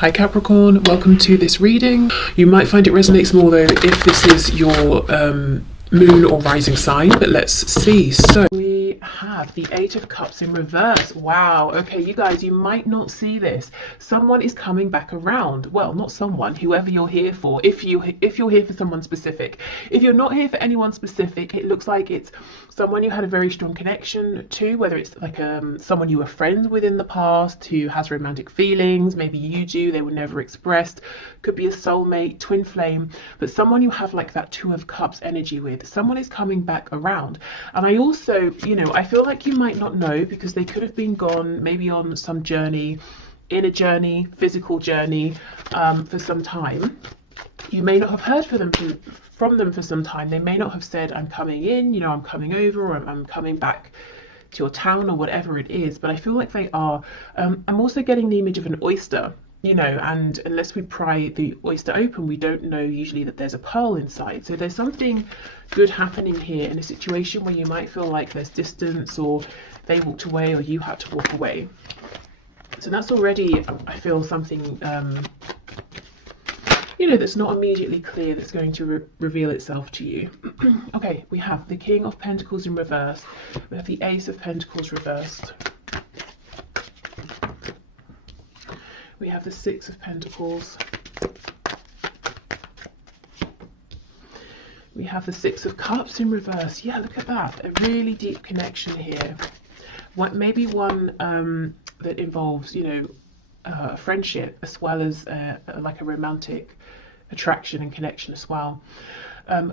Hi Capricorn, welcome to this reading. You might find it resonates more though if this is your moon or rising sign, but let's see. So we have the Eight of Cups in reverse. Wow, okay, you guys, you might not see this. Someone is coming back around. Well, not someone, whoever you're here for, if you're here for someone specific. If you're not here for anyone specific, it looks like it's someone you had a very strong connection to, whether it's like someone you were friends with in the past who has romantic feelings, maybe you do, they were never expressed, could be a soulmate, twin flame, but someone you have like that Two of Cups energy with. Someone is coming back around. And I also, I feel like you might not know because they could have been gone maybe on some journey, inner journey, physical journey, for some time. You may not have heard from them for some time. They may not have said, I'm coming in, I'm coming over, or I'm coming back to your town, or whatever it is, but I feel like they are. I'm also getting the image of an oyster, and unless we pry the oyster open, we don't know usually that there's a pearl inside. So there's something good happening here in a situation where you might feel like there's distance, or they walked away, or you had to walk away. So that's already, I feel, something that's not immediately clear that's going to reveal itself to you. Okay, we have the King of Pentacles in reverse. We have the Ace of Pentacles reversed. We have the Six of Pentacles. We have the Six of Cups in reverse. Yeah, look at that. A really deep connection here. Maybe one that involves, a friendship as well as like a romantic attraction and connection as well.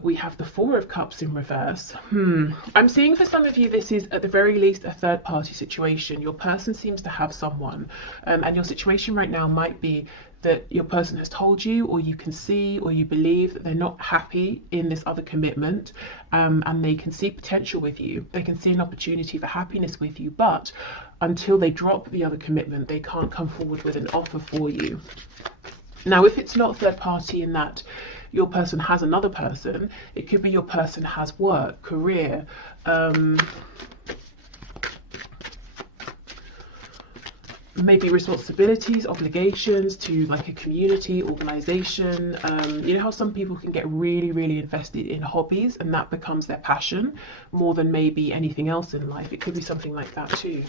We have the Four of Cups in reverse. I'm seeing for some of you this is at the very least a third party situation. Your person seems to have someone, and your situation right now might be that your person has told you, or you can see, or you believe that they're not happy in this other commitment, and they can see potential with you. They can see an opportunity for happiness with you, but until they drop the other commitment, they can't come forward with an offer for you. Now, if it's not third party in that your person has another person, it could be your person has work, career, maybe responsibilities, obligations to like a community, organization. You know how some people can get really, really invested in hobbies and that becomes their passion more than maybe anything else in life. It could be something like that too.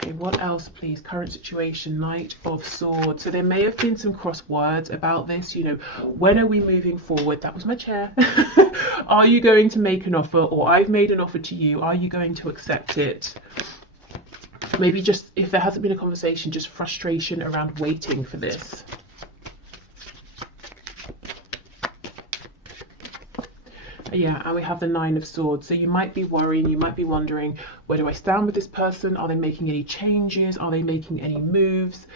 Okay, what else, please? Current situation, Knight of Swords. So there may have been some cross words about this, when are we moving forward? That was my chair. Are you going to make an offer, or I've made an offer to you, are you going to accept it? Maybe just, if there hasn't been a conversation, just frustration around waiting for this. Yeah, and we have the Nine of Swords. So you might be worrying, you might be wondering, where do I stand with this person? Are they making any changes? Are they making any moves?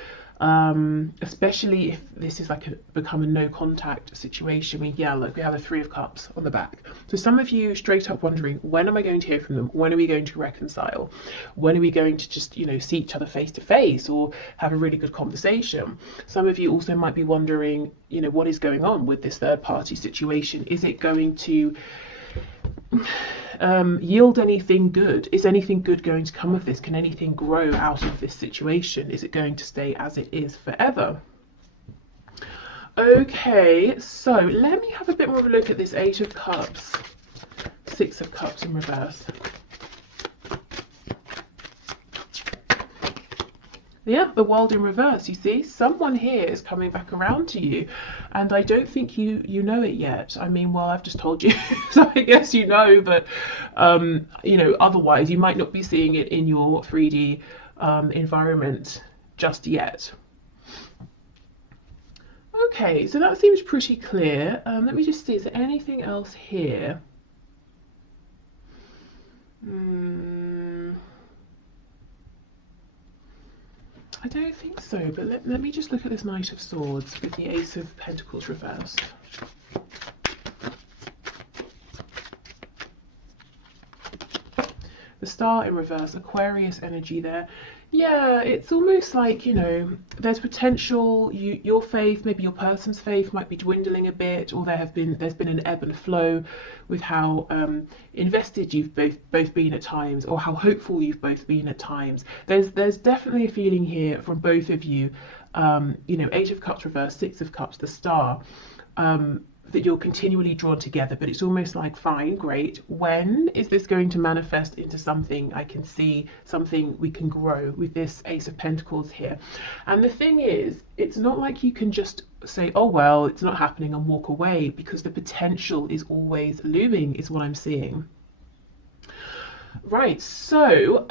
Especially if this is like become a no contact situation. I mean, yeah, look, we have a Three of Cups on the back. So some of you straight up wondering, when am I going to hear from them? When are we going to reconcile? When are we going to just, see each other face to face, or have a really good conversation? Some of you also might be wondering, what is going on with this third party situation? Is it going to yield anything good? Is anything good going to come of this? Can anything grow out of this situation? Is it going to stay as it is forever? Okay, so let me have a bit more of a look at this Eight of Cups, Six of Cups in reverse. Yeah, the World in reverse. You see, someone here is coming back around to you, and I don't think you know it yet. I mean, well, I've just told you, so I guess you know, but otherwise you might not be seeing it in your 3D environment just yet. Okay, so that seems pretty clear. Let me just see, is there anything else here? I don't think so, but let me just look at this Knight of Swords with the Ace of Pentacles reversed. The Star in reverse, Aquarius energy there. Yeah, it's almost like, you know, there's potential your faith, maybe your person's faith might be dwindling a bit, or there's been an ebb and flow with how invested you've both been at times, or how hopeful you've both been at times. There's definitely a feeling here from both of you, you know, Eight of Cups reversed, Six of Cups, the Star. That you're continually drawn together, but it's almost like, fine, great, when is this going to manifest into something I can see, something we can grow with this Ace of Pentacles here? And the thing is, it's not like you can just say, oh well, it's not happening, and walk away, because the potential is always looming, is what I'm seeing. Right, so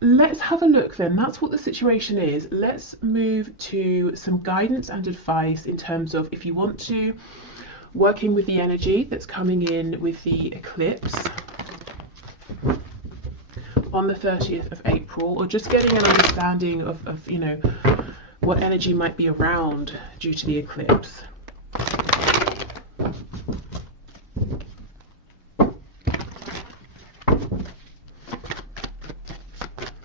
let's have a look then. That's what the situation is. Let's move to some guidance and advice in terms of, if you want to, working with the energy that's coming in with the eclipse on the 30th of April, or just getting an understanding of you know, what energy might be around due to the eclipse.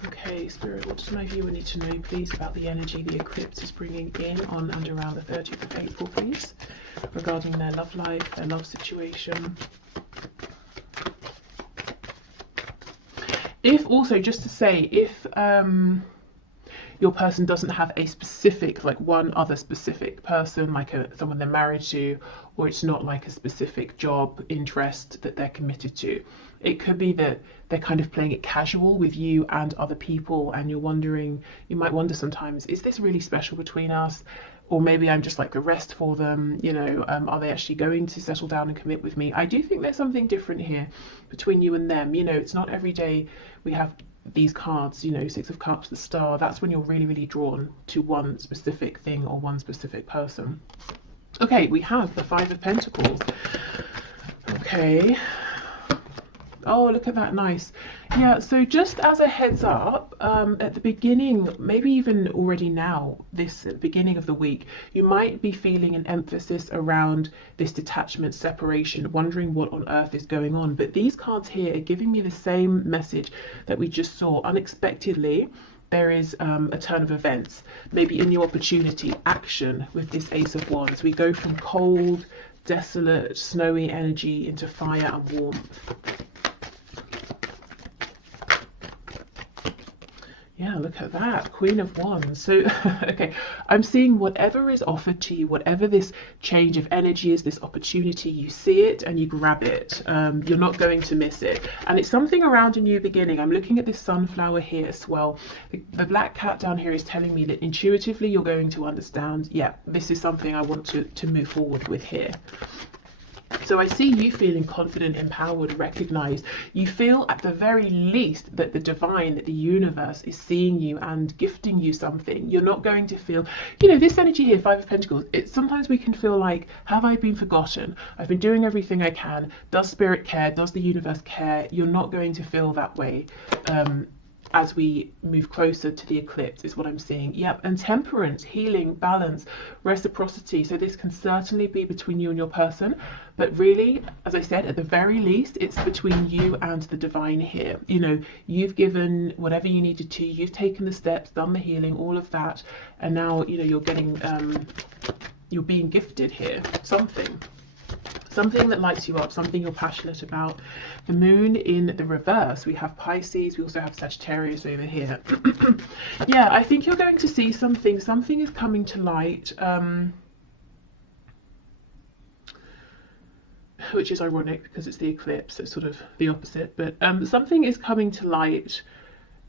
Okay, Spirit, what does my viewer need to know, please, about the energy the eclipse is bringing in on and around the 30th of April, please, regarding their love life, their love situation? If also, just to say, if your person doesn't have a specific, like one other specific person, like someone they're married to, or it's not like a specific job interest that they're committed to, it could be that they're kind of playing it casual with you and other people, and you're wondering, you might wonder sometimes, is this really special between us? Or maybe I'm just like the rest for them, you know, are they actually going to settle down and commit with me? I do think there's something different here between you and them. You know, it's not every day we have these cards, you know, Six of Cups, the Star. That's when you're really, really drawn to one specific thing or one specific person. Okay, we have the Five of Pentacles. Okay. Oh, look at that, nice. Yeah, so just as a heads up, at the beginning, maybe even already now, this beginning of the week, you might be feeling an emphasis around this detachment, separation, wondering what on earth is going on. But these cards here are giving me the same message that we just saw. Unexpectedly, there is a turn of events, maybe a new opportunity, action with this Ace of Wands. We go from cold, desolate, snowy energy into fire and warmth. Yeah, look at that, Queen of Wands. So, okay, I'm seeing whatever is offered to you, whatever this change of energy is, this opportunity, you see it and you grab it. You're not going to miss it. And it's something around a new beginning. I'm looking at this sunflower here as well. The black cat down here is telling me that intuitively you're going to understand, yeah, this is something I want to move forward with here. So I see you feeling confident, empowered, recognized. You feel at the very least that the divine, that the universe is seeing you and gifting you something. You're not going to feel, you know, this energy here, Five of Pentacles, sometimes we can feel like, have I been forgotten? I've been doing everything I can. Does Spirit care? Does the universe care? You're not going to feel that way. As we move closer to the eclipse is what I'm seeing. Yep, and temperance, healing, balance, reciprocity. So this can certainly be between you and your person, but really, as I said, at the very least, it's between you and the divine here. You know, you've given whatever you needed to, you've taken the steps, done the healing, all of that, and now, you know, you're getting, you're being gifted here, something that lights you up, something you're passionate about. The moon in the reverse, we have Pisces, we also have Sagittarius over here. Yeah, I think you're going to see something is coming to light, which is ironic because it's the eclipse, it's sort of the opposite, but something is coming to light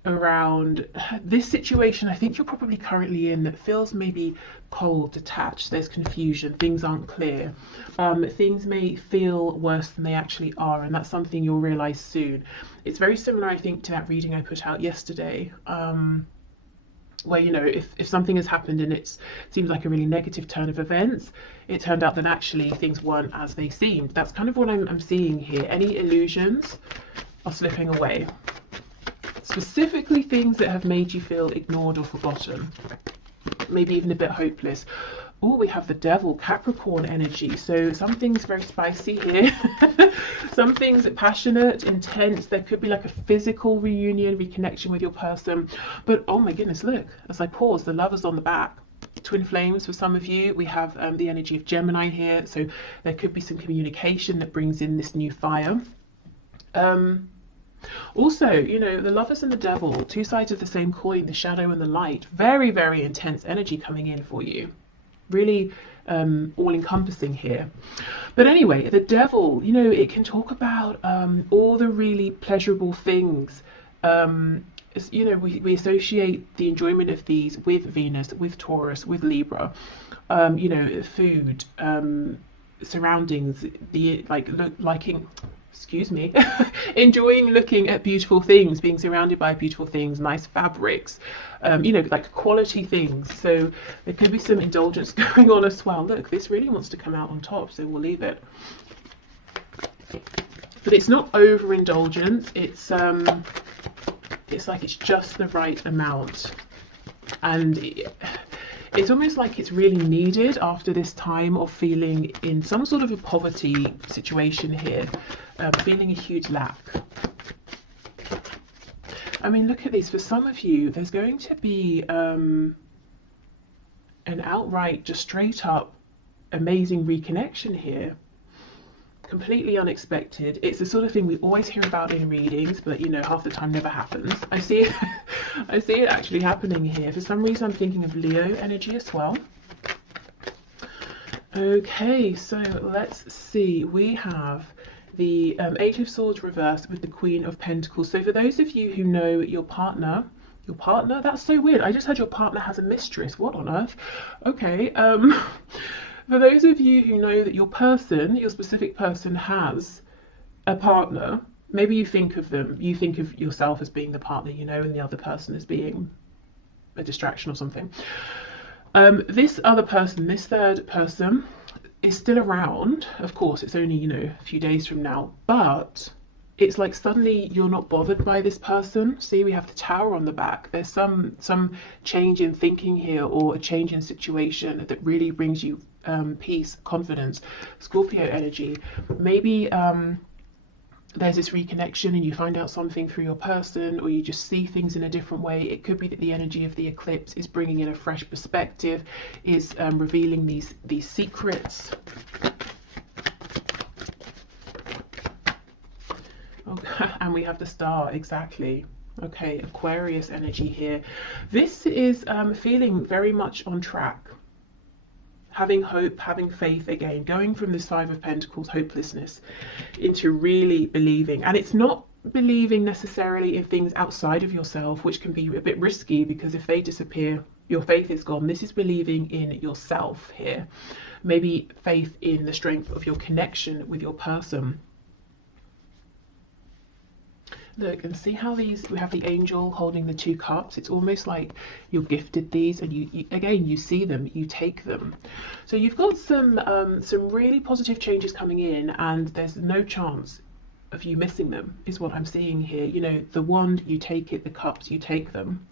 around this situation I think you're probably currently in that feels maybe cold, detached, there's confusion, things aren't clear, things may feel worse than they actually are, and that's something you'll realize soon. It's very similar, I think, to that reading I put out yesterday, where, you know, if something has happened and it seems like a really negative turn of events, it turned out that actually things weren't as they seemed. That's kind of what I'm seeing here. Any illusions are slipping away. Specifically things that have made you feel ignored or forgotten, maybe even a bit hopeless. Oh, we have the devil, Capricorn energy. So something's very spicy here. Something's passionate, intense. There could be like a physical reunion, reconnection with your person. But oh my goodness, look, as I pause, the Lover's on the back. Twin flames for some of you. We have the energy of Gemini here. So there could be some communication that brings in this new fire. Also, you know, the Lovers and the Devil, two sides of the same coin, the shadow and the light. Very, very intense energy coming in for you. Really all-encompassing here. But anyway, the Devil, you know, it can talk about all the really pleasurable things. You know, we associate the enjoyment of these with Venus, with Taurus, with Libra. You know, food, surroundings, the liking, excuse me, enjoying looking at beautiful things, being surrounded by beautiful things, nice fabrics, you know, like quality things. So there could be some indulgence going on as well. Look, this really wants to come out on top, so we'll leave it. But it's not overindulgence. It's like it's just the right amount, and it's almost like it's really needed after this time of feeling in some sort of a poverty situation here, feeling a huge lack. I mean, look at this. For some of you, there's going to be an outright, just straight up amazing reconnection here. Completely unexpected. It's the sort of thing we always hear about in readings, but you know, half the time never happens. I see it I see it actually happening here. For some reason I'm thinking of Leo energy as well. Okay, so let's see. We have the Eight of Swords reversed with the Queen of Pentacles. So for those of you who know your partner, that's so weird. I just heard your partner has a mistress. What on earth? Okay, for those of you who know that your person, your specific person, has a partner, maybe you think of them, you think of yourself as being the partner, you know, and the other person as being a distraction or something. This other person, this third person, is still around. Of course, it's only, you know, a few days from now, but it's like suddenly you're not bothered by this person. See, we have the Tower on the back. There's some change in thinking here, or a change in situation that really brings you peace, confidence. Scorpio energy. Maybe there's this reconnection and you find out something through your person, or you just see things in a different way. It could be that the energy of the eclipse is bringing in a fresh perspective, is revealing these secrets. Okay, and we have the Star, exactly. Okay, Aquarius energy here. This is feeling very much on track. Having hope, having faith again, going from this Five of Pentacles, hopelessness, into really believing. And it's not believing necessarily in things outside of yourself, which can be a bit risky, because if they disappear, your faith is gone. This is believing in yourself here. Maybe faith in the strength of your connection with your person. Look and see how these, we have the angel holding the two cups. It's almost like you're gifted these, and you again, you see them, you take them. So you've got some really positive changes coming in, and there's no chance of you missing them, is what I'm seeing here. You know, the wand, you take it, the cups, you take them.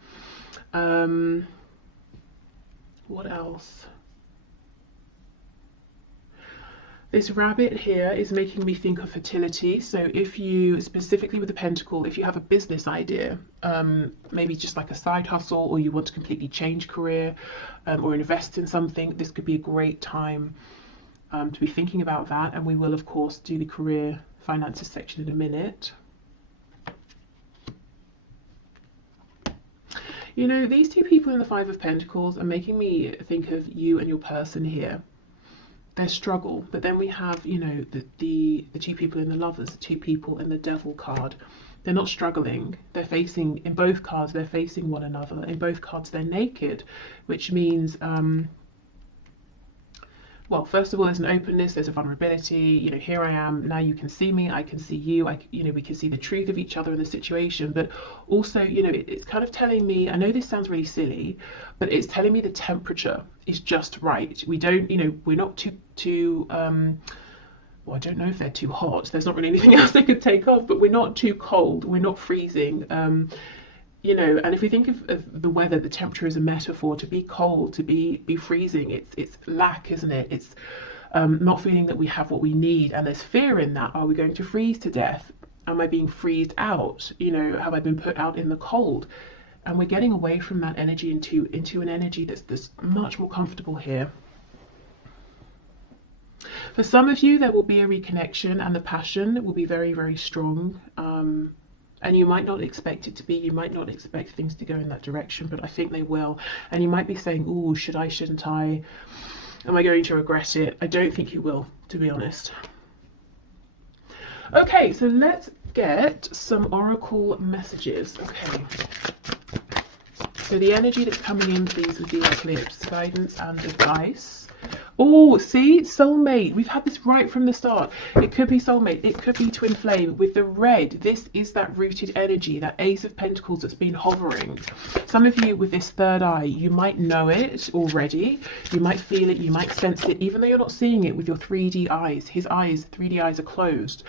What else? This rabbit here is making me think of fertility. So if you, specifically with the pentacle, if you have a business idea, maybe just like a side hustle, or you want to completely change career, or invest in something, this could be a great time to be thinking about that. And we will, of course, do the career finances section in a minute. You know, these two people in the Five of Pentacles are making me think of you and your person here. Their struggle, but then we have, you know, the two people in the Lovers, the two people in the Devil card. They're not struggling. They're facing, in both cards, they're facing one another. In both cards, they're naked, which means, well, first of all, there's an openness, there's a vulnerability. You know, here I am, now you can see me, I can see you, you know, we can see the truth of each other in the situation. But also, you know, it's kind of telling me, I know this sounds really silly, but it's telling me the temperature is just right. We don't, you know, we're not too well, I don't know if they're too hot. There's not really anything else they could take off, but we're not too cold. We're not freezing. You know, and if we think of the weather, the temperature is a metaphor. To be cold, to be freezing, it's lack, isn't it? It's not feeling that we have what we need, and there's fear in that. Are we going to freeze to death? Am I being freezed out? You know, have I been put out in the cold? And we're getting away from that energy into an energy that's much more comfortable here. For some of you, there will be a reconnection, and the passion will be very, very strong. And you might not expect it to be, you might not expect things to go in that direction, but I think they will. And you might be saying, oh, should I, shouldn't I? Am I going to regret it? I don't think you will, to be honest. Okay, so let's get some oracle messages. Okay. So the energy that's coming in, please, with the eclipse, guidance and advice. Oh, see, soulmate. We've had this right from the start. It could be soulmate. It could be twin flame. With the red, this is that rooted energy, that Ace of Pentacles that's been hovering. Some of you with this third eye, you might know it already. You might feel it. You might sense it, even though you're not seeing it with your 3D eyes. His eyes, 3D eyes, are closed.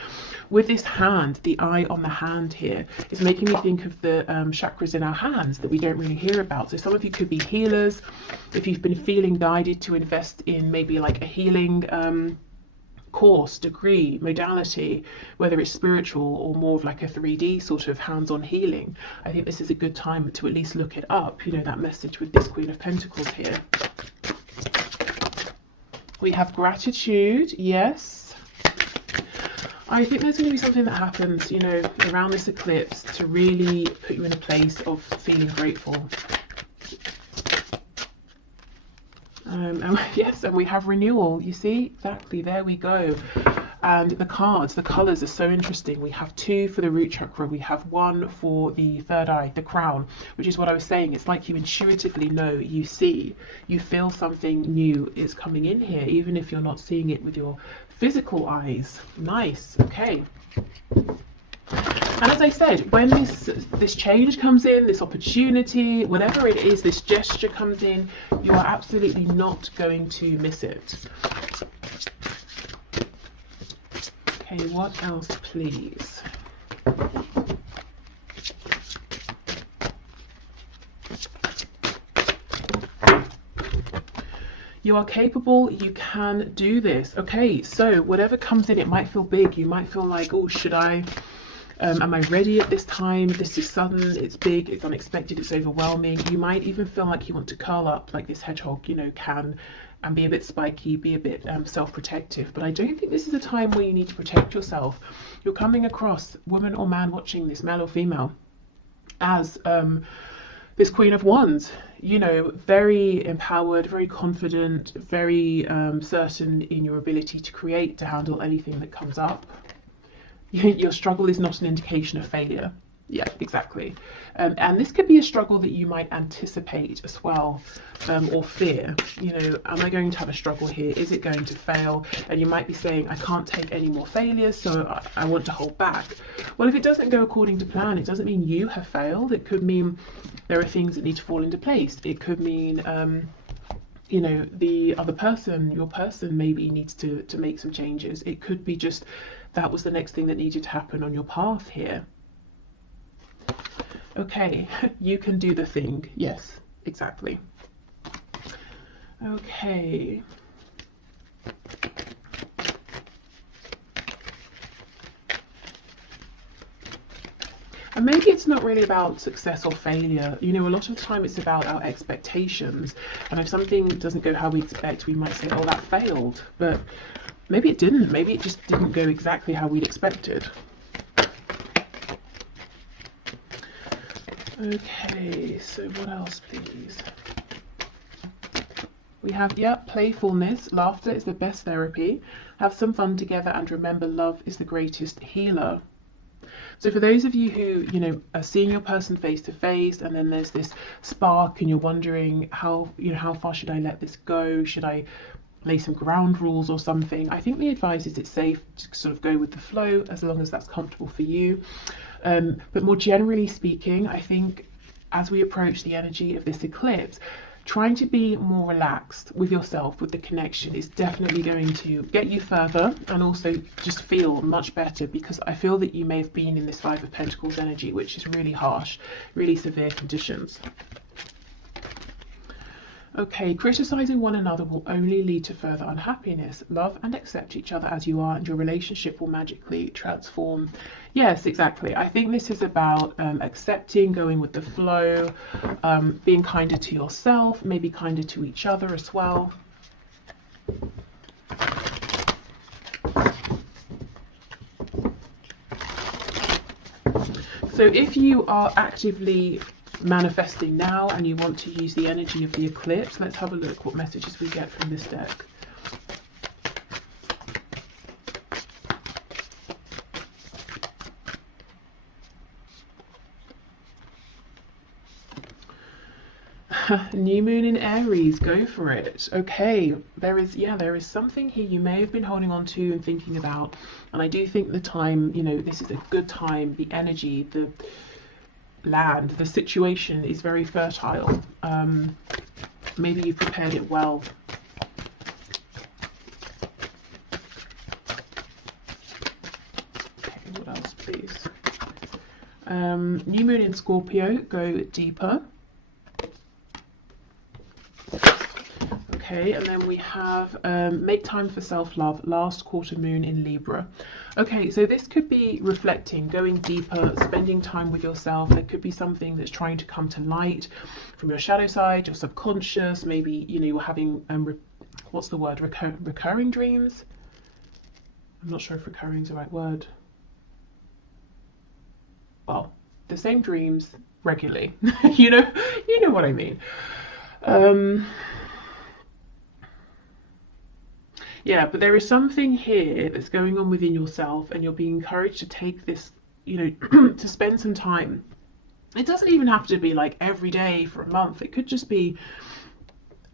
With this hand, the eye on the hand here is making me think of the chakras in our hands that we don't really hear about. So some of you could be healers. If you've been feeling guided to invest in maybe like a healing course, degree, modality, whether it's spiritual or more of like a 3D sort of hands-on healing, I think this is a good time to at least look it up. You know, that message with this Queen of Pentacles here. We have gratitude, yes. I think there's going to be something that happens, you know, around this eclipse to really put you in a place of feeling grateful. And yes, and we have renewal, you see, exactly, there we go. And the cards, the colours are so interesting. We have 2 for the root chakra, we have 1 for the third eye, the crown, which is what I was saying. It's like you intuitively know, you see, you feel something new is coming in here, even if you're not seeing it with your physical eyes. Nice, okay. And as I said, when this change comes in, this opportunity, whatever it is, this gesture comes in, you are absolutely not going to miss it. Okay, what else, please? You are capable, you can do this. Okay, so whatever comes in, it might feel big. You might feel like, oh, should I? Am I ready at this time? This is sudden, it's big, it's unexpected, it's overwhelming. You might even feel like you want to curl up like this hedgehog, you know, can, and be a bit spiky, be a bit self-protective. But I don't think this is a time where you need to protect yourself. You're coming across, woman or man watching this, male or female, as this Queen of Wands, you know, very empowered, very confident, very certain in your ability to create, to handle anything that comes up. Your struggle is not an indication of failure. Yeah, exactly. And this could be a struggle that you might anticipate as well, or fear. You know, am I going to have a struggle here? Is it going to fail? And you might be saying, I can't take any more failures, so I want to hold back. Well, if it doesn't go according to plan, it doesn't mean you have failed. It could mean there are things that need to fall into place. It could mean, you know, the other person, your person maybe needs to make some changes. It could be just that was the next thing that needed to happen on your path here. Okay, you can do the thing. Yes, exactly. Okay. And maybe it's not really about success or failure. You know, a lot of the time it's about our expectations. And if something doesn't go how we expect, we might say, oh, that failed. But maybe it didn't. Maybe it just didn't go exactly how we'd expected. Okay, so what else, please? We have, playfulness. Laughter is the best therapy. Have some fun together and remember love is the greatest healer. So for those of you who, you know, are seeing your person face to face, and then there's this spark and you're wondering how far should I let this go? Should I lay some ground rules or something? I think the advice is it's safe to sort of go with the flow as long as that's comfortable for you. But more generally speaking, I think as we approach the energy of this eclipse, trying to be more relaxed with yourself, with the connection, is definitely going to get you further and also just feel much better, because I feel that you may have been in this Five of Pentacles energy, which is really harsh, really severe conditions. Okay, criticizing one another will only lead to further unhappiness. Love and accept each other as you are, and your relationship will magically transform. Yes, exactly. I think this is about accepting, going with the flow, being kinder to yourself, maybe kinder to each other as well. So if you are actively manifesting now and you want to use the energy of the eclipse, let's have a look what messages we get from this deck. New moon in Aries, go for it. Okay, there is something here you may have been holding on to and thinking about, and I do think the time, you know, this is a good time. The energy, the land, the situation is very fertile. Maybe you prepared it well. Okay, what else, please? New moon in Scorpio, go deeper. Okay, and then we have make time for self-love, last quarter moon in Libra. Okay, so this could be reflecting, going deeper, spending time with yourself. There could be something that's trying to come to light from your shadow side, your subconscious. Maybe, you know, you're having what's the word, recurring dreams. I'm not sure if recurring is the right word. Well, the same dreams regularly. you know what I mean. Yeah, but there is something here that's going on within yourself, and you're being encouraged to take this, you know, to spend some time. It doesn't even have to be like every day for a month. It could just be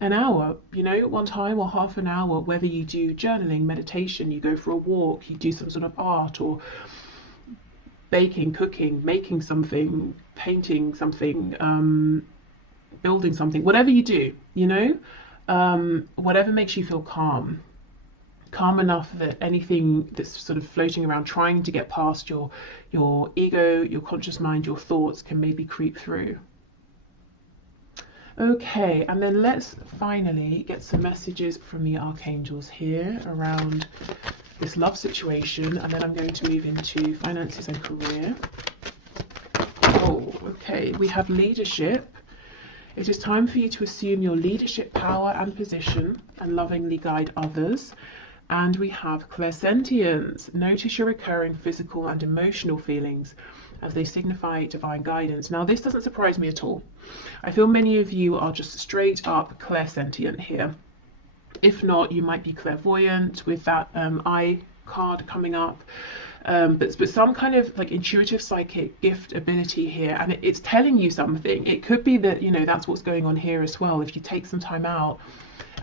an hour, you know, one time, or half an hour, whether you do journaling, meditation, you go for a walk, you do some sort of art, or baking, cooking, making something, painting something, building something, whatever you do, you know, whatever makes you feel calm enough that anything that's sort of floating around trying to get past your ego, your conscious mind, your thoughts, can maybe creep through. Okay, and then let's finally get some messages from the archangels here around this love situation, and then I'm going to move into finances and career. Oh, okay, we have leadership. It is time for you to assume your leadership power and position and lovingly guide others. And we have clairsentience. Notice your recurring physical and emotional feelings as they signify divine guidance. Now, this doesn't surprise me at all. I feel many of you are just straight up clairsentient here. If not, you might be clairvoyant with that eye card coming up. But some kind of like intuitive psychic gift ability here, and it's telling you something. It could be that, you know, that's what's going on here as well. If you take some time out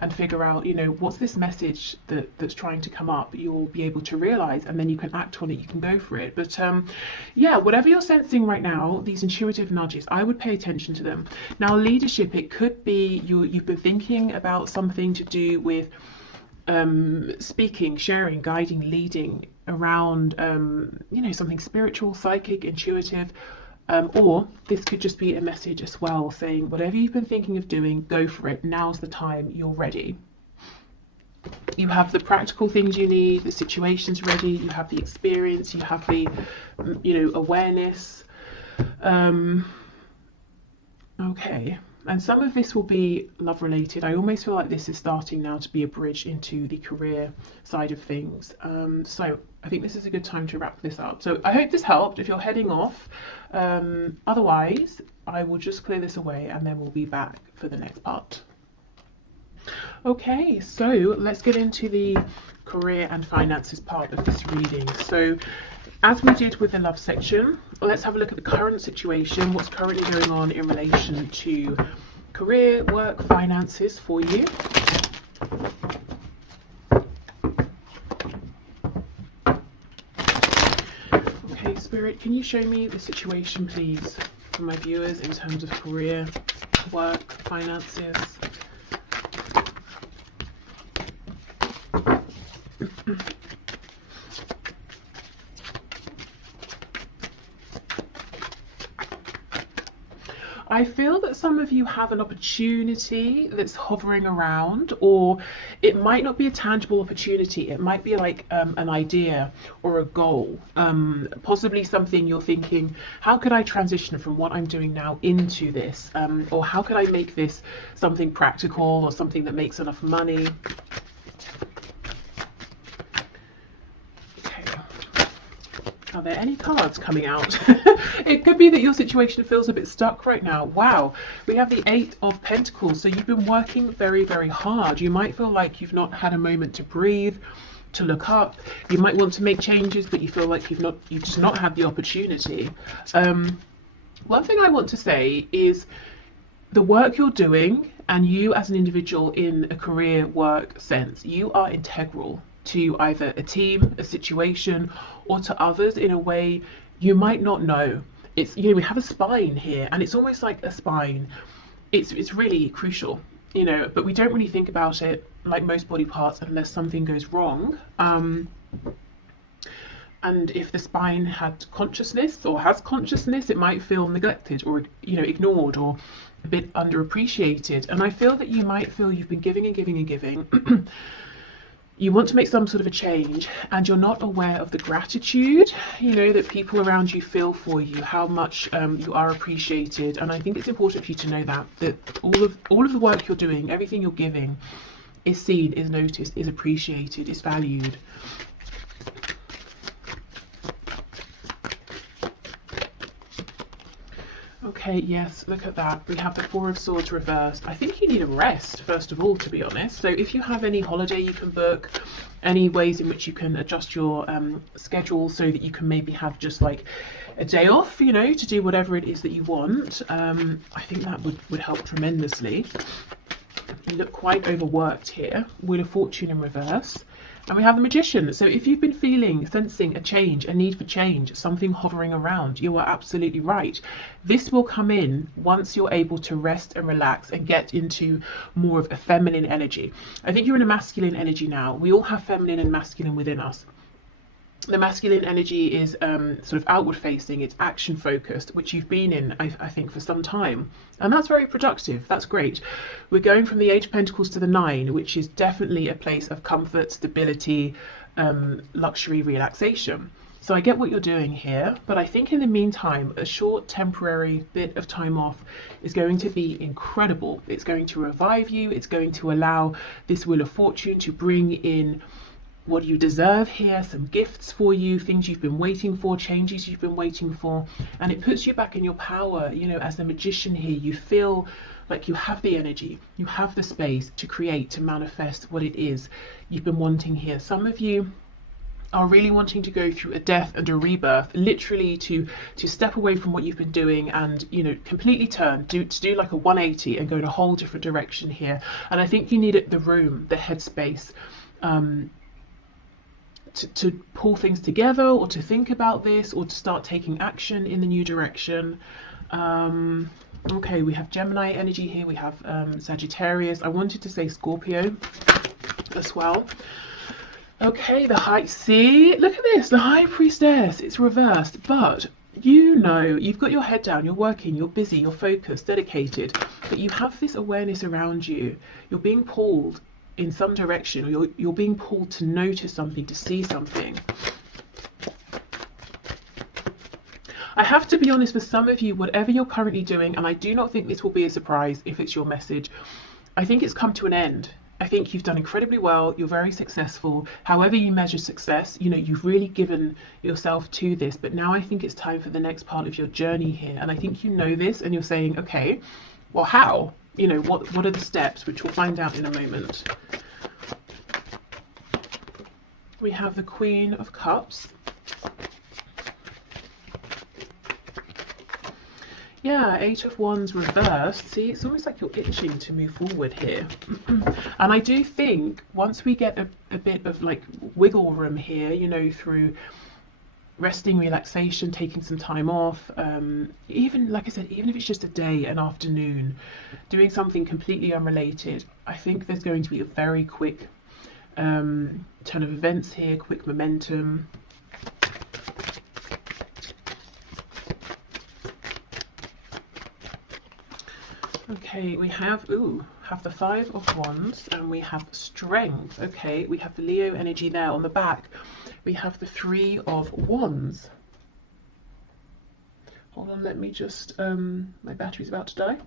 and figure out, you know, what's this message that's trying to come up, you'll be able to realize, and then you can act on it, you can go for it. But yeah, whatever you're sensing right now, these intuitive nudges, I would pay attention to them. Now, leadership, it could be you've been thinking about something to do with speaking, sharing, guiding, leading around, you know, something spiritual, psychic, intuitive, or this could just be a message as well, saying whatever you've been thinking of doing, go for it. Now's the time, you're ready. You have the practical things you need, the situation's ready, you have the experience, you have the, you know, awareness. Okay. And some of this will be love related. I almost feel like this is starting now to be a bridge into the career side of things. So I think this is a good time to wrap this up. So I hope this helped if you're heading off. Otherwise, I will just clear this away and then we'll be back for the next part. Okay, so let's get into the career and finances part of this reading. So as we did with the love section, let's have a look at the current situation, what's currently going on in relation to career, work, finances for you. Okay, Spirit, can you show me the situation, please, for my viewers in terms of career, work, finances. I feel that some of you have an opportunity that's hovering around, or it might not be a tangible opportunity. It might be like an idea or a goal, possibly something you're thinking, how could I transition from what I'm doing now into this? Or how could I make this something practical or something that makes enough money? Are there any cards coming out? It could be that your situation feels a bit stuck right now. Wow, we have the 8 of Pentacles. So you've been working very, very hard. You might feel like you've not had a moment to breathe, to look up. You might want to make changes, but you feel like you've just not had the opportunity. One thing I want to say is the work you're doing, and you as an individual in a career work sense, you are integral to either a team, a situation, or to others in a way you might not know. It's, you know, we have a spine here, and it's almost like a spine. It's really crucial, you know, but we don't really think about it like most body parts unless something goes wrong. And if the spine had consciousness or has consciousness, it might feel neglected or, you know, ignored or a bit underappreciated. And I feel that you might feel you've been giving and giving and giving. You want to make some sort of a change, and you're not aware of the gratitude, you know, that people around you feel for you, how much you are appreciated. And I think it's important for you to know that all of the work you're doing, everything you're giving, is seen, is noticed, is appreciated, is valued. Okay, yes, look at that. We have the 4 of Swords reversed. I think you need a rest, first of all, to be honest. So if you have any holiday you can book, any ways in which you can adjust your schedule so that you can maybe have just like a day off, you know, to do whatever it is that you want, I think that would help tremendously. You look quite overworked here. Wheel of Fortune in reverse. And we have the Magician. So if you've been sensing a change, a need for change, something hovering around, you are absolutely right. This will come in once you're able to rest and relax and get into more of a feminine energy. I think you're in a masculine energy now. We all have feminine and masculine within us. The masculine energy is sort of outward facing, it's action focused, which you've been in, I think, for some time. And that's very productive, that's great. We're going from the 8 of Pentacles to the 9, which is definitely a place of comfort, stability, luxury, relaxation. So I get what you're doing here, but I think in the meantime, a short temporary bit of time off is going to be incredible. It's going to revive you, it's going to allow this Wheel of Fortune to bring in what you deserve here, some gifts for you, things you've been waiting for, changes you've been waiting for, and it puts you back in your power. You know, as the Magician here, you feel like you have the energy, you have the space to create, to manifest what it is you've been wanting here. Some of you are really wanting to go through a death and a rebirth, literally to step away from what you've been doing and, you know, completely turn, to do like a 180 and go in a whole different direction here. And I think you need the room, the headspace, to pull things together, or to think about this, or to start taking action in the new direction. Okay, we have Gemini energy here, we have Sagittarius. I wanted to say Scorpio as well. Okay, see, look at this, the High Priestess, it's reversed, but you know, you've got your head down, you're working, you're busy, you're focused, dedicated, but you have this awareness around you. You're being pulled in some direction, or you're being pulled to notice something, to see something. I have to be honest, for some of you, whatever you're currently doing, and I do not think this will be a surprise if it's your message, I think it's come to an end. I think you've done incredibly well, you're very successful. However you measure success, you know, you've really given yourself to this, but now I think it's time for the next part of your journey here. And I think you know this, and you're saying, okay, well, how? You know, what are the steps, which we'll find out in a moment. We have the Queen of Cups. Yeah, 8 of Wands reversed. See, it's almost like you're itching to move forward here. And I do think once we get a bit of like wiggle room here, you know, through resting, relaxation, taking some time off, even like I said, even if it's just a day, an afternoon, doing something completely unrelated. I think there's going to be a very quick turn of events here, quick momentum. Okay, we have the Five of Wands, and we have Strength. Okay, we have the Leo energy there on the back. We have the Three of Wands. Hold on, let me just, my battery's about to die.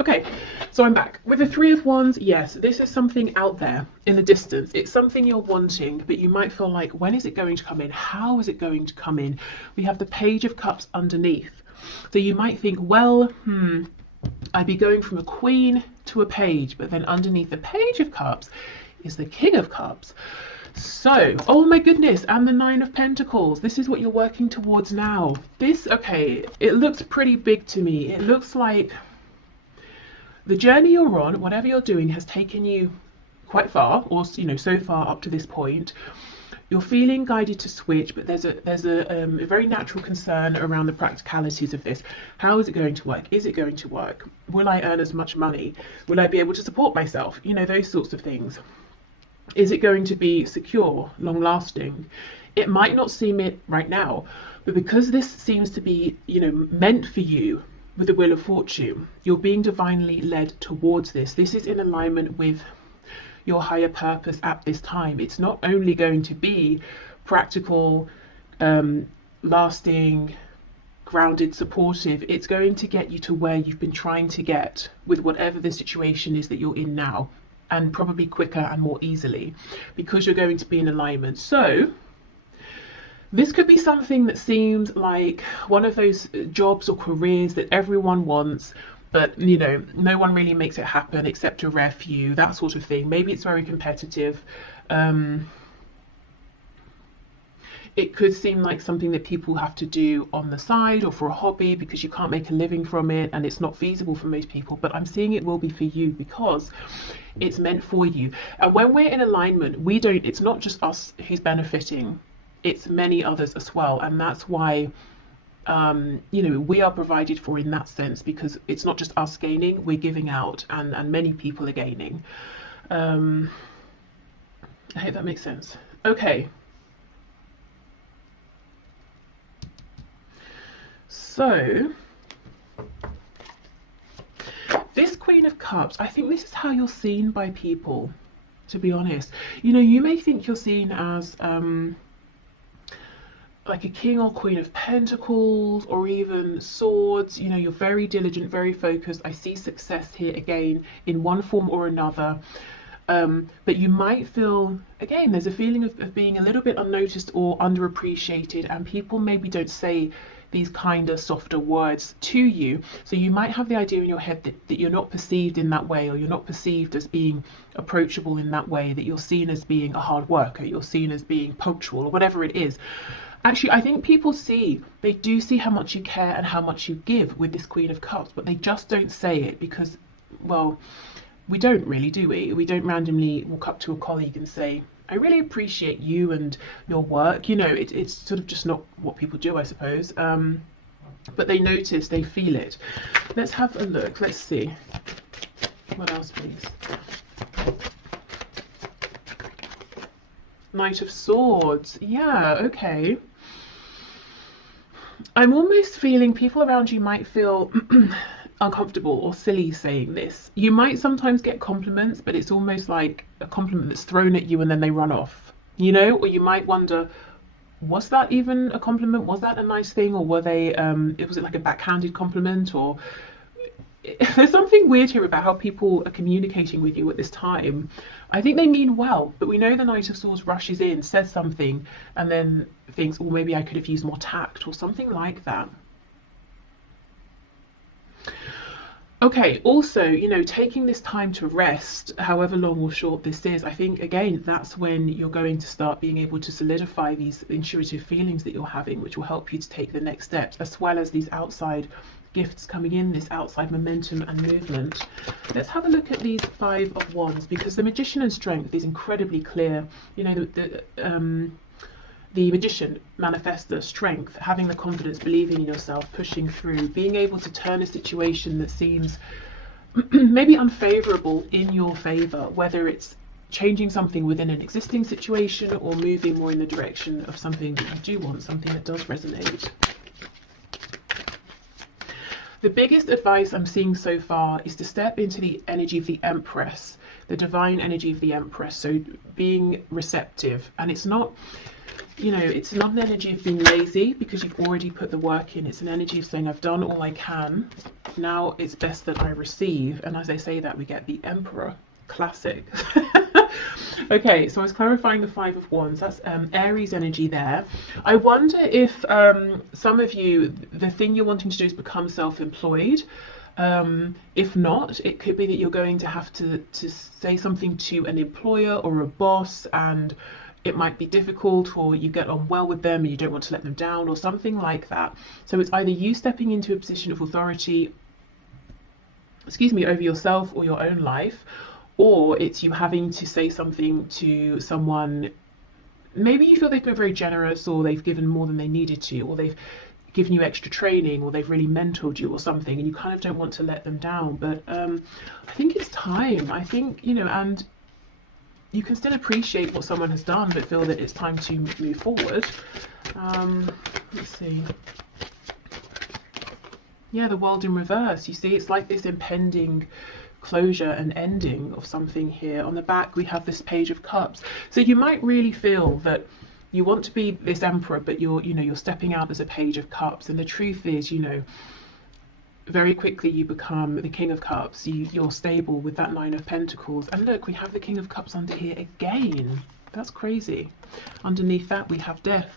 Okay, so I'm back. With the Three of Wands, yes, this is something out there in the distance. It's something you're wanting, but you might feel like, when is it going to come in? How is it going to come in? We have the Page of Cups underneath. So you might think, well, I'd be going from a queen to a page, but then underneath the Page of Cups is the King of Cups. So, oh my goodness, and the Nine of Pentacles. This is what you're working towards now. This, okay, it looks pretty big to me. It looks like the journey you're on, whatever you're doing, has taken you quite far, or so far up to this point. You're feeling guided to switch, but there's a very natural concern around the practicalities of this. How is it going to work? Is it going to work? Will I earn as much money? Will I be able to support myself? Those sorts of things. Is it going to be secure, long lasting? It might not seem it right now, but because this seems to be, meant for you with the Wheel of Fortune, you're being divinely led towards this. This is in alignment with your higher purpose at this time. It's not only going to be practical, lasting, grounded, supportive. It's going to get you to where you've been trying to get with whatever the situation is that you're in now, and probably quicker and more easily, because you're going to be in alignment. So this could be something that seems like one of those jobs or careers that everyone wants, but no one really makes it happen except a rare few, that sort of thing. Maybe it's very competitive. It could seem like something that people have to do on the side or for a hobby, because you can't make a living from it and it's not feasible for most people. But I'm seeing it will be for you, because it's meant for you. And when we're in alignment, it's not just us who's benefiting, it's many others as well. And that's why we are provided for in that sense, because it's not just us gaining, we're giving out, and many people are gaining. I hope that makes sense. Okay. So this Queen of Cups, I think this is how you're seen by people, to be honest. You may think you're seen as like a King or Queen of Pentacles, or even Swords. You're very diligent, very focused. I see success here again in one form or another. But you might feel, again, there's a feeling of being a little bit unnoticed or underappreciated, and people maybe don't say these kinder, softer words to you. So you might have the idea in your head that you're not perceived in that way, or you're not perceived as being approachable in that way, that you're seen as being a hard worker, you're seen as being punctual, or whatever it is. Actually, I think people they do see how much you care and how much you give with this Queen of Cups, but they just don't say it because, well, we don't really, do we? We don't randomly walk up to a colleague and say, I really appreciate you and your work. It's sort of just not what people do, I suppose. But they notice, they feel it. Let's have a look. Let's see. What else, please? Knight of Swords. Yeah, okay. I'm almost feeling people around you might feel uncomfortable or silly saying this. You might sometimes get compliments, but it's almost like a compliment that's thrown at you and then they run off, or you might wonder, was that even a compliment? Was that a nice thing? Or was it like a backhanded compliment? Or there's something weird here about how people are communicating with you at this time. I think they mean well, but we know the Knight of Swords rushes in, says something, and then thinks, oh, maybe I could have used more tact or something like that. Okay, also, taking this time to rest, however long or short this is, I think, again, that's when you're going to start being able to solidify these intuitive feelings that you're having, which will help you to take the next steps, as well as these outside gifts coming in, this outside momentum and movement. Let's have a look at these Five of Wands, because the Magician and Strength is incredibly clear. The The Magician, manifestor, strength, having the confidence, believing in yourself, pushing through, being able to turn a situation that seems maybe unfavorable in your favor, whether it's changing something within an existing situation or moving more in the direction of something that you do want, something that does resonate. The biggest advice I'm seeing so far is to step into the energy of the Empress, the divine energy of the Empress. So being receptive, and it's not, you know, it's not an energy of being lazy because you've already put the work in. It's an energy of saying, I've done all I can. Now it's best that I receive. And as I say that, we get the Emperor. Classic. Okay, so I was clarifying the Five of Wands. That's Aries energy there. I wonder if some of you, the thing you're wanting to do is become self-employed. If not, it could be that you're going to have to say something to an employer or a boss, and it might be difficult, or you get on well with them and you don't want to let them down, or something like that. So it's either you stepping into a position of authority, over yourself or your own life, or it's you having to say something to someone. Maybe you feel they've been very generous, or they've given more than they needed to, or they've given you extra training, or they've really mentored you or something, and you kind of don't want to let them down. But I think it's time. I think, you know, and you can still appreciate what someone has done, but feel that it's time to move forward. Let's see. Yeah, the World in reverse. You see, it's like this impending closure and ending of something here. On the back, we have this Page of Cups. So you might really feel that you want to be this Emperor, but you're stepping out as a Page of Cups. And the truth is, you know, very quickly you become the King of Cups. You're stable with that Nine of Pentacles. And look, we have the King of Cups under here again. That's crazy. Underneath that, we have Death.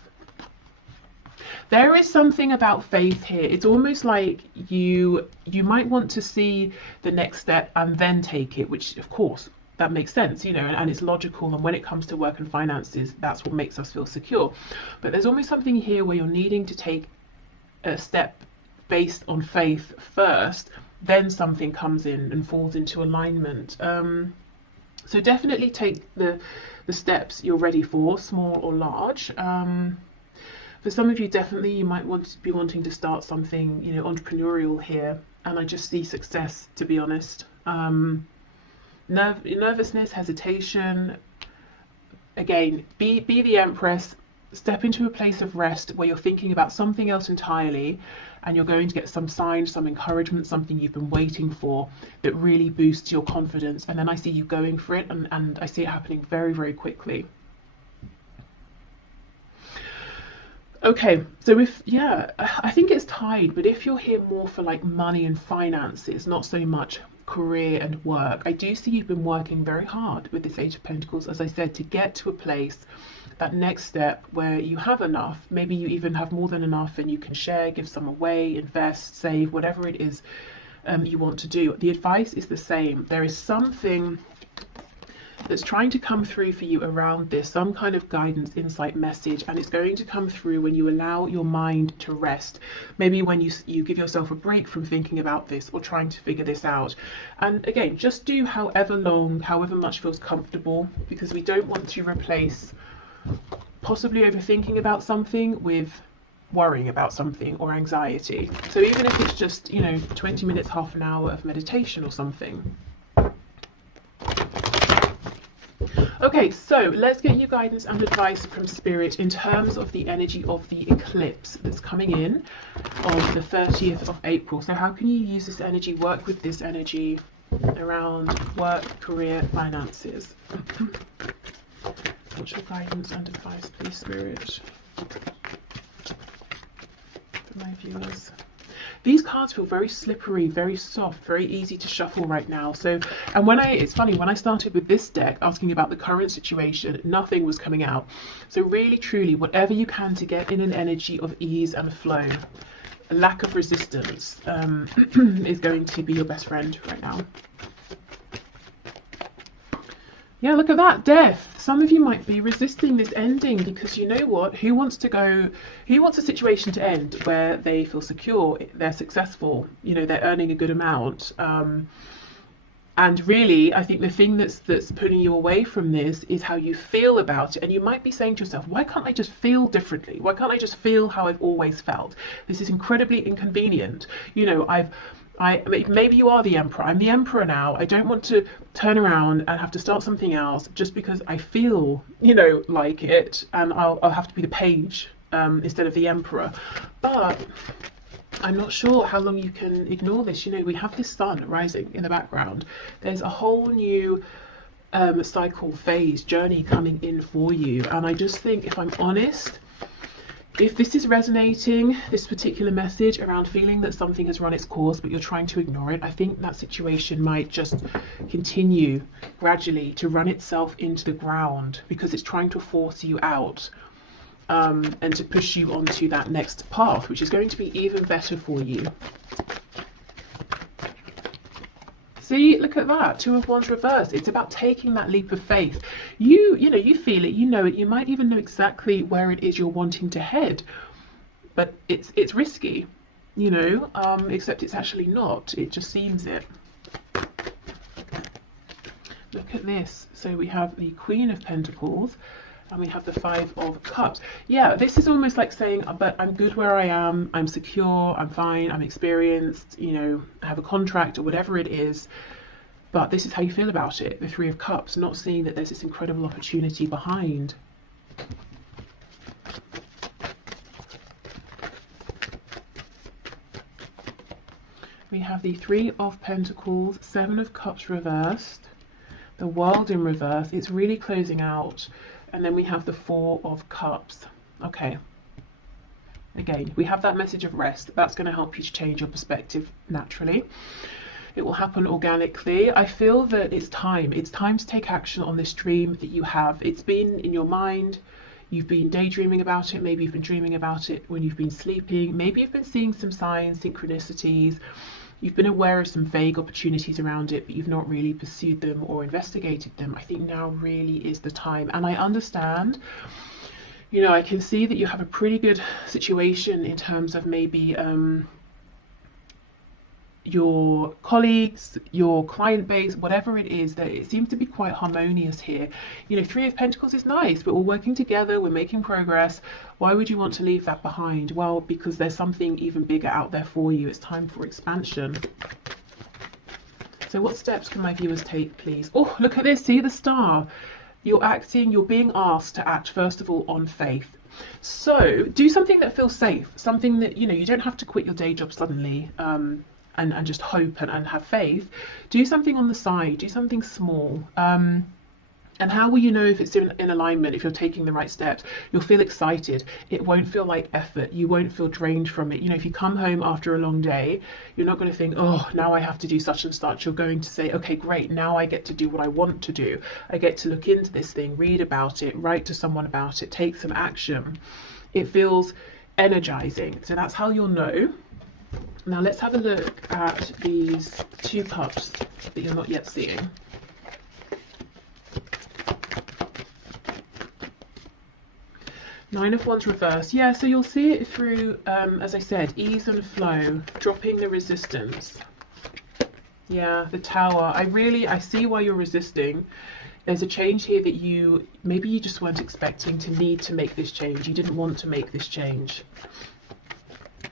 There is something about faith here. It's almost like you might want to see the next step and then take it, which of course that makes sense, you know, and it's logical. And when it comes to work and finances, that's what makes us feel secure. But there's almost something here where you're needing to take a step based on faith first, then something comes in and falls into alignment. So definitely take the steps you're ready for, small or large. For some of you, definitely you might want to be wanting to start something, you know, entrepreneurial here. And I just see success, to be honest. Nervousness, hesitation. Again, be the Empress. Step into a place of rest where you're thinking about something else entirely, and you're going to get some signs, some encouragement, something you've been waiting for that really boosts your confidence. And then I see you going for it, and I see it happening very, very quickly. Okay, so I think it's tied, but if you're here more for like money and finances, not so much career and work, I do see you've been working very hard with this Eight of Pentacles, as I said, to get to a place, that next step where you have enough. Maybe you even have more than enough and you can share, give some away, invest, save, whatever it is you want to do. The advice is the same. There is something that's trying to come through for you around this, some kind of guidance, insight, message, and it's going to come through when you allow your mind to rest. Maybe when you give yourself a break from thinking about this or trying to figure this out. And again, just do however long, however much feels comfortable, because we don't want to replace possibly overthinking about something with worrying about something or anxiety. So even if it's just, you know, 20 minutes, half an hour of meditation or something. Okay, so let's get you guidance and advice from Spirit in terms of the energy of the eclipse that's coming in on the 30th of April. So how can you use this energy, work with this energy around work, career, finances? What's your guidance and advice, please, Spirit, for my viewers? These cards feel very slippery, very soft, very easy to shuffle right now. So, and it's funny, when I started with this deck asking about the current situation, nothing was coming out. So really, truly, whatever you can to get in an energy of ease and flow, a lack of resistance is going to be your best friend right now. Yeah, look at that, Death. Some of you might be resisting this ending because you know what? Who wants a situation to end where they feel secure, they're successful, you know, they're earning a good amount, And really, I think the thing that's pulling you away from this is how you feel about it. And you might be saying to yourself, why can't I just feel differently? Why can't I just feel how I've always felt? This is incredibly inconvenient. You know, maybe you are the emperor. I'm the emperor now. I don't want to turn around and have to start something else just because I feel, you know, like it, and I'll have to be the page instead of the emperor. But I'm not sure how long you can ignore this. You know, we have this sun rising in the background. There's a whole new cycle, phase, journey coming in for you. And I just think, if I'm honest, if this is resonating, this particular message around feeling that something has run its course but you're trying to ignore it, I think that situation might just continue gradually to run itself into the ground because it's trying to force you out. And to push you onto that next path, which is going to be even better for you. See, look at that, Two of Wands reversed. It's about taking that leap of faith. You know, you feel it, you know it, you might even know exactly where it is you're wanting to head, but it's risky, you know, except it's actually not. It just seems it. Look at this. So we have the Queen of Pentacles, and we have the Five of Cups. Yeah, this is almost like saying, but I'm good where I am, I'm secure, I'm fine, I'm experienced, you know, I have a contract or whatever it is. But this is how you feel about it, the Three of Cups, not seeing that there's this incredible opportunity behind. We have the Three of Pentacles, Seven of Cups reversed, the World in reverse. It's really closing out. And then we have the Four of Cups. Okay. Again, we have that message of rest. That's going to help you to change your perspective naturally. It will happen organically. I feel that it's time. It's time to take action on this dream that you have. It's been in your mind. You've been daydreaming about it. Maybe you've been dreaming about it when you've been sleeping. Maybe you've been seeing some signs, synchronicities. You've been aware of some vague opportunities around it, but you've not really pursued them or investigated them. I think now really is the time. And I understand, you know, I can see that you have a pretty good situation in terms of maybe your colleagues, your client base, whatever it is, that it seems to be quite harmonious here. You know, Three of Pentacles is nice. We're all working together, we're making progress. Why would you want to leave that behind? Well, because there's something even bigger out there for you. It's time for expansion. So what steps can my viewers take, please? Oh, look at this, see the star. You're being asked to act, first of all, on faith. So do something that feels safe, something that, you know, you don't have to quit your day job suddenly, and just hope and have faith. Do something on the side, do something small. And how will you know if it's in alignment, if you're taking the right steps? You'll feel excited. It won't feel like effort. You won't feel drained from it. You know, if you come home after a long day, you're not going to think, oh, now I have to do such and such. You're going to say, okay, great, now I get to do what I want to do. I get to look into this thing, read about it, write to someone about it, take some action. It feels energizing. So that's how you'll know. Now let's have a look at these two cups that you're not yet seeing. Nine of Wands reverse. Yeah, so you'll see it through, as I said, ease and flow, dropping the resistance. Yeah, the Tower. I see why you're resisting. There's a change here that maybe you just weren't expecting to need to make this change. You didn't want to make this change.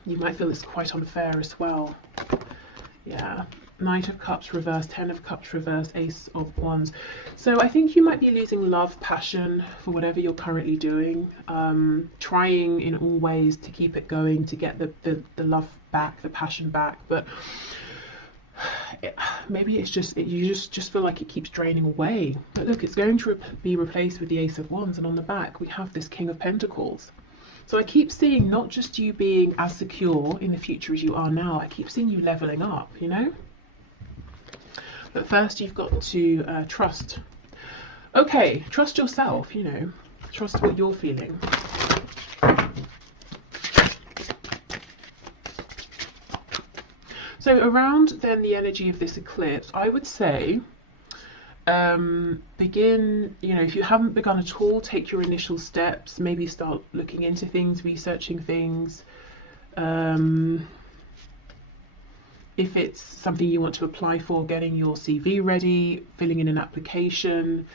You might feel it's quite unfair as well. Yeah. Knight of Cups reverse, Ten of Cups reverse, Ace of Wands. So I think you might be losing love, passion for whatever you're currently doing. Trying in all ways to keep it going, to get the love back, the passion back. But maybe it's just, you just feel like it keeps draining away. But look, it's going to be replaced with the Ace of Wands. And on the back, we have this King of Pentacles. So I keep seeing not just you being as secure in the future as you are now, I keep seeing you leveling up, you know? But first you've got to trust. Okay, trust yourself, you know, trust what you're feeling. So around then the energy of this eclipse, I would say, begin, you know, if you haven't begun at all, take your initial steps, maybe start looking into things, researching things, if it's something you want to apply for, getting your CV ready, filling in an application.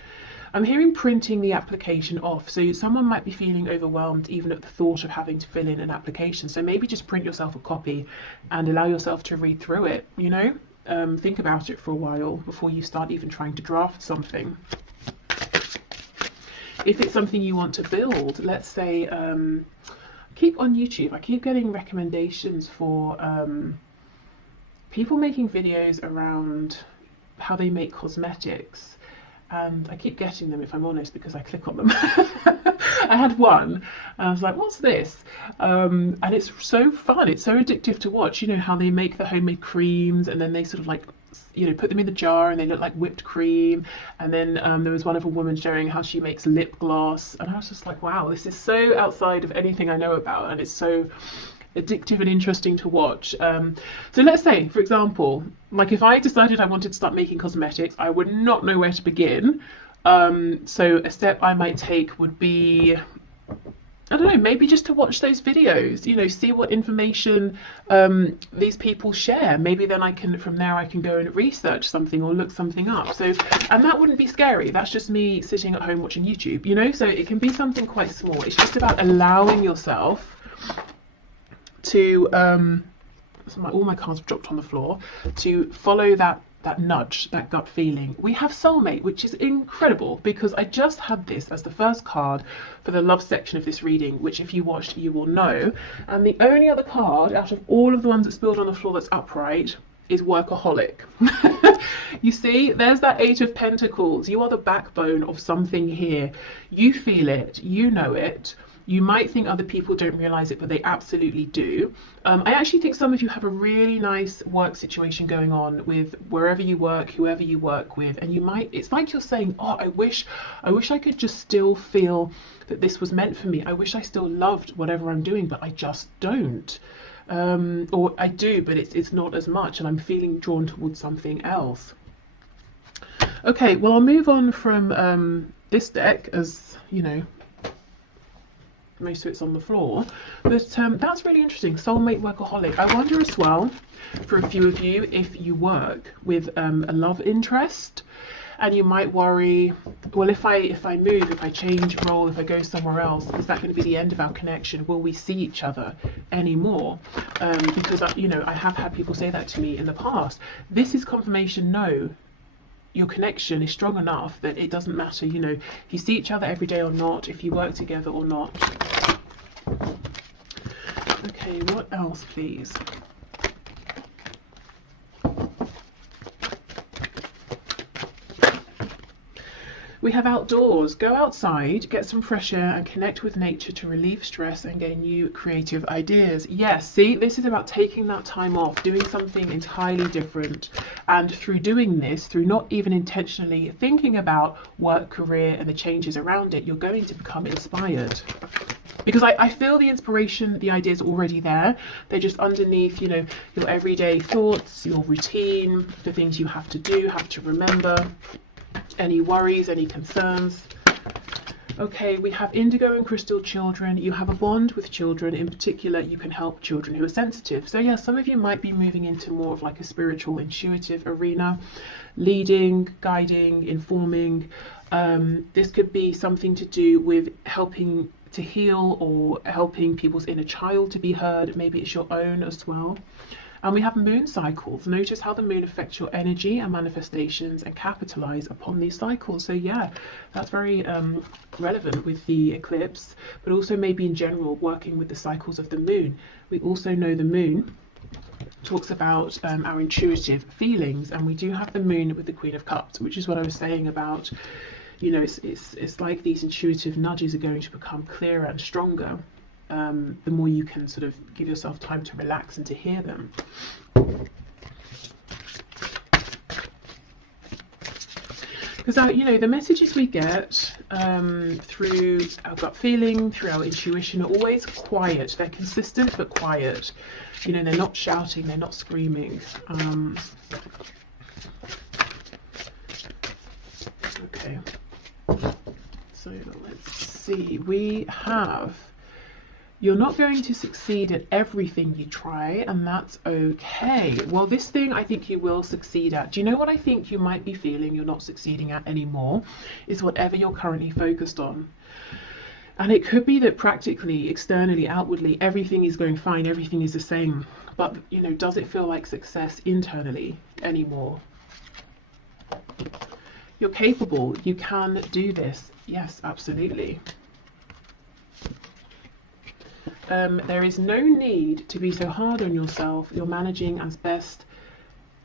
I'm hearing printing the application off. So someone might be feeling overwhelmed even at the thought of having to fill in an application. So maybe just print yourself a copy and allow yourself to read through it, you know? Think about it for a while before you start even trying to draft something. If it's something you want to build, let's say, keep on YouTube, I keep getting recommendations for people making videos around how they make cosmetics. And I keep getting them, if I'm honest, because I click on them. I had one and I was like, what's this? And it's so fun, it's so addictive to watch, you know, how they make the homemade creams and then they sort of like, you know, put them in the jar and they look like whipped cream. And then there was one of a woman showing how she makes lip gloss, and I was just like, wow, this is so outside of anything I know about, and it's so addictive and interesting to watch. So let's say, for example, like if I decided I wanted to start making cosmetics, I would not know where to begin. So a step I might take would be, I don't know, maybe just to watch those videos, you know, see what information these people share. Maybe then I can, from there I can go and research something or look something up. So, and that wouldn't be scary. That's just me sitting at home watching YouTube, you know, so it can be something quite small. It's just about allowing yourself to all my cards have dropped on the floor, to follow that nudge, that gut feeling. We have soulmate, which is incredible because I just had this as the first card for the love section of this reading, which if you watched you will know. And the only other card out of all of the ones that spilled on the floor that's upright is workaholic. You see, there's that Eight of Pentacles. You are the backbone of something here. You feel it, you know it. You might think other people don't realize it, but they absolutely do. I actually think some of you have a really nice work situation going on with wherever you work, whoever you work with, and you might, it's like you're saying, oh, I wish I could just still feel that this was meant for me. I wish I still loved whatever I'm doing, but I just don't. Or I do, but it's not as much, and I'm feeling drawn towards something else. Okay, well, I'll move on from this deck, as you know, most of it's on the floor, but that's really interesting. Soulmate, workaholic. I wonder as well, for a few of you, if you work with a love interest, and you might worry, well, if I move, if I change role, if I go somewhere else, is that going to be the end of our connection? Will we see each other anymore? Because you know, I have had people say that to me in the past. This is confirmation. No, your connection is strong enough that it doesn't matter, you know, if you see each other every day or not, if you work together or not. Okay, what else, please? We have outdoors. Go outside, get some fresh air and connect with nature to relieve stress and gain new creative ideas. Yes, see, this is about taking that time off, doing something entirely different. And through doing this, through not even intentionally thinking about work, career and the changes around it, you're going to become inspired. Because I feel the inspiration, the ideas are already there. They're just underneath, you know, your everyday thoughts, your routine, the things you have to do, have to remember. Any worries, any concerns. Okay, we have indigo and crystal children. You have a bond with children. In particular, you can help children who are sensitive. So yeah, some of you might be moving into more of like a spiritual, intuitive arena, leading, guiding, informing. This could be something to do with helping to heal or helping people's inner child to be heard. Maybe it's your own as well. And we have moon cycles. Notice how the moon affects your energy and manifestations and capitalize upon these cycles. So yeah, that's very relevant with the eclipse, but also maybe in general working with the cycles of the moon. We also know the moon talks about our intuitive feelings, and we do have the moon with the Queen of Cups, which is what I was saying about, you know, it's like these intuitive nudges are going to become clearer and stronger. The more you can sort of give yourself time to relax and to hear them. Because you know, the messages we get through our gut feeling, through our intuition, are always quiet. They're consistent but quiet. You know, they're not shouting, they're not screaming. Okay, so let's see. We have You're not going to succeed at everything you try, and that's okay. Well, this thing I think you will succeed at. Do you know what I think you might be feeling you're not succeeding at anymore? Is whatever you're currently focused on. And it could be that practically, externally, outwardly, everything is going fine, everything is the same. But, you know, does it feel like success internally anymore? You're capable. You can do this. Yes, absolutely. There is no need to be so hard on yourself. You're managing as best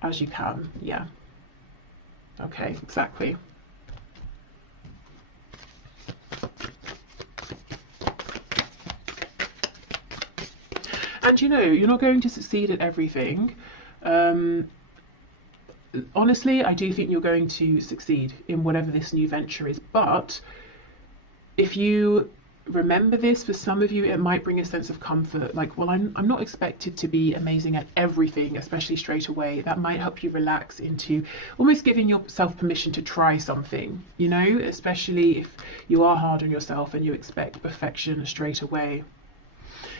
as you can. Yeah. Okay, exactly. And you know, you're not going to succeed at everything. Honestly, I do think you're going to succeed in whatever this new venture is. But if you remember this, for some of you it might bring a sense of comfort, like, well, I'm not expected to be amazing at everything, especially straight away. That might help you relax into almost giving yourself permission to try something, you know, especially if you are hard on yourself and you expect perfection straight away.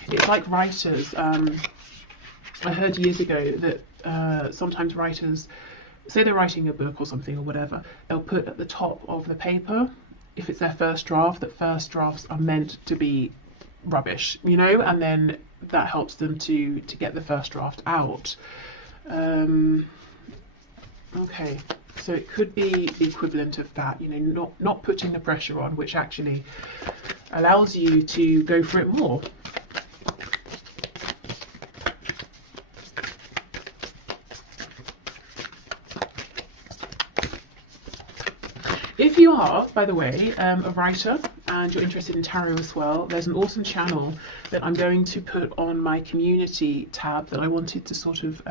It's like writers. I heard years ago that sometimes writers, say they're writing a book or something or whatever, they'll put at the top of the paper, if it's their first draft, that first drafts are meant to be rubbish, you know, and then that helps them to get the first draft out. Okay, so it could be the equivalent of that, you know, not putting the pressure on, which actually allows you to go for it more. If you are, by the way, a writer and you're interested in tarot as well, there's an awesome channel that I'm going to put on my community tab that I wanted to sort of,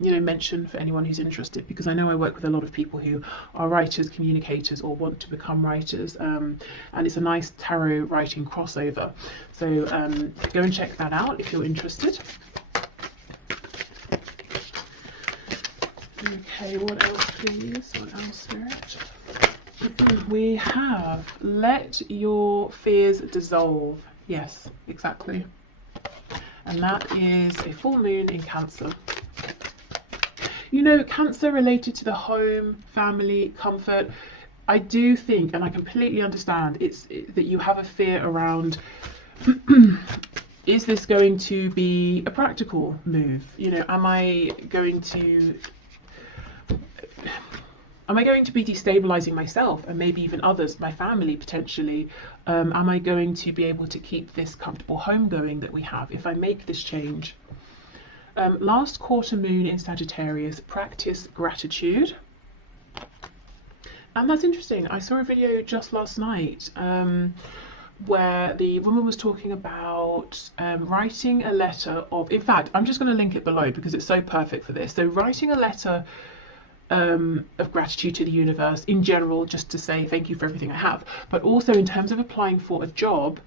you know, mention for anyone who's interested, because I know I work with a lot of people who are writers, communicators, or want to become writers, and it's a nice tarot writing crossover. So go and check that out if you're interested. Okay, what else, please? What else, Spirit? We have let your fears dissolve. Yes, exactly. And that is a full moon in Cancer. You know, Cancer related to the home, family, comfort. I do think, and I completely understand, that you have a fear around is this going to be a practical move? You know, am I going to be destabilizing myself and maybe even others, my family potentially? Am I going to be able to keep this comfortable home going that we have if I make this change? Last quarter moon in Sagittarius, practice gratitude. And that's interesting. I saw a video just last night where the woman was talking about writing a letter of, in fact, I'm just going to link it below because it's so perfect for this. So writing a letter of gratitude to the universe in general, just to say thank you for everything I have, but also in terms of applying for a job,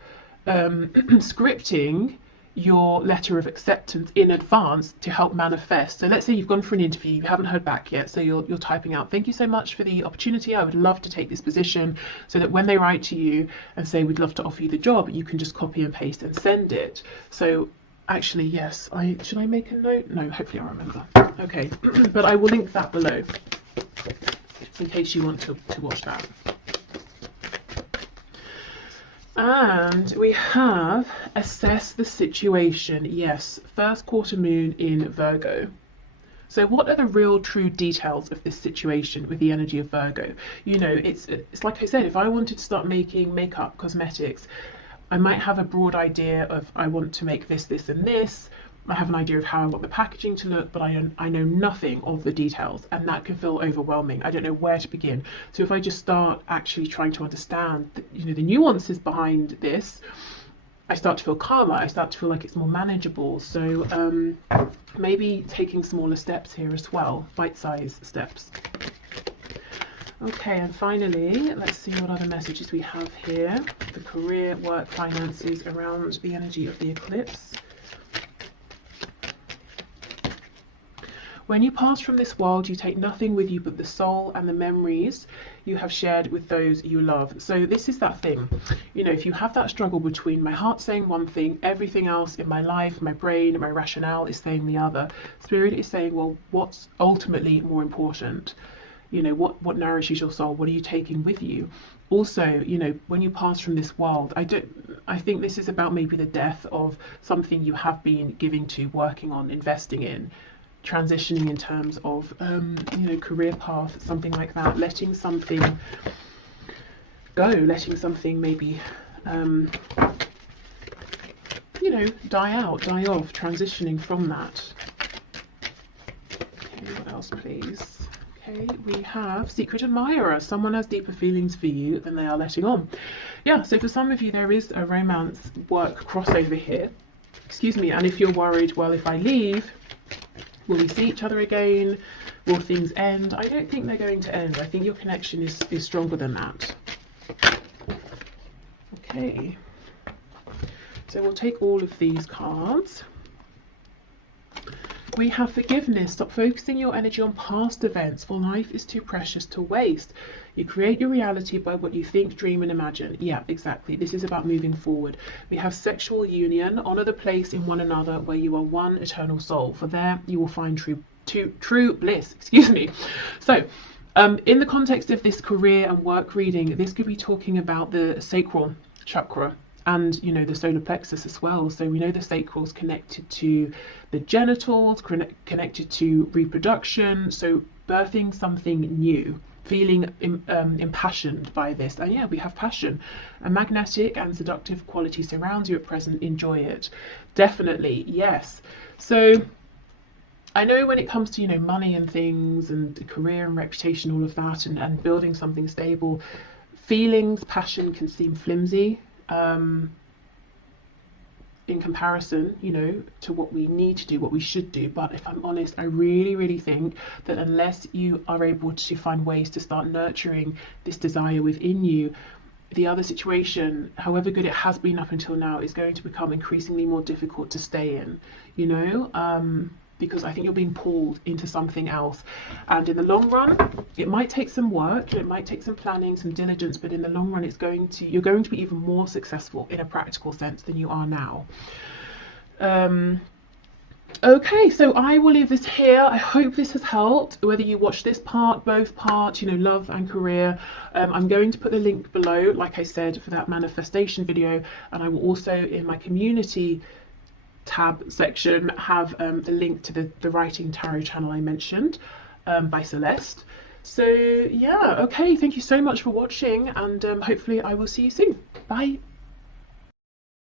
scripting your letter of acceptance in advance to help manifest. So let's say you've gone for an interview, you haven't heard back yet, so you're typing out, thank you so much for the opportunity, I would love to take this position, so that when they write to you and say we'd love to offer you the job, you can just copy and paste and send it. So actually, yes, should I make a note? No, hopefully I'll remember. Okay, but I will link that below in case you want to watch that. And we have assess the situation. Yes, first quarter moon in Virgo. So what are the real true details of this situation with the energy of Virgo? You know, it's like I said, if I wanted to start making makeup, cosmetics, I might have a broad idea of I want to make this, this and this. I have an idea of how I want the packaging to look, but I know nothing of the details, and that can feel overwhelming. I don't know where to begin. So if I just start actually trying to understand the nuances behind this, I start to feel calmer. I start to feel like it's more manageable. So maybe taking smaller steps here as well, bite-sized steps. Okay, and finally, let's see what other messages we have here. The career, work, finances around the energy of the eclipse. When you pass from this world, you take nothing with you but the soul and the memories you have shared with those you love. So this is that thing, you know, if you have that struggle between my heart saying one thing, everything else in my life, my brain, my rationale is saying the other. Spirit is saying, well, what's ultimately more important? You know, what nourishes your soul? What are you taking with you? Also, you know, when you pass from this world, I think this is about maybe the death of something you have been giving to, working on, investing in, transitioning in terms of you know, career path, something like that, letting something go, letting something maybe you know, die out, die off, transitioning from that. Okay, what else please? Okay, we have secret admirer. Someone has deeper feelings for you than they are letting on. Yeah, so for some of you there is a romance work crossover here. Excuse me, and if you're worried, well, if I leave, will we see each other again? Will things end? I don't think they're going to end. I think your connection is stronger than that. Okay, so we'll take all of these cards. We have forgiveness. Stop focusing your energy on past events, for life is too precious to waste. You create your reality by what you think, dream and imagine. Yeah, exactly. This is about moving forward. We have sexual union. Honor the place in one another where you are one eternal soul. For there you will find true bliss. Excuse me. So in the context of this career and work reading, this could be talking about the sacral chakra and, you know, the solar plexus as well. So we know the sacral is connected to the genitals, connected to reproduction, so birthing something new, feeling impassioned by this. And yeah, we have passion. A magnetic and seductive quality surrounds you at present. Enjoy it. Definitely, yes. So I know when it comes to, you know, money and things and career and reputation, all of that, and building something stable, feelings, passion can seem flimsy in comparison, you know, to what we need to do, what we should do. But if I'm honest, I really think that unless you are able to find ways to start nurturing this desire within you, the other situation, however good it has been up until now, is going to become increasingly more difficult to stay in, you know, because I think you're being pulled into something else. And in the long run, it might take some work, it might take some planning, some diligence, but in the long run, you're going to be even more successful in a practical sense than you are now. Okay, so I will leave this here. I hope this has helped, whether you watch this part, both parts, you know, love and career. I'm going to put the link below, like I said, for that manifestation video, and I will also, in my community tab section, have the link to the writing tarot channel I mentioned by Celeste. So yeah, okay, thank you so much for watching, and hopefully I will see you soon. Bye.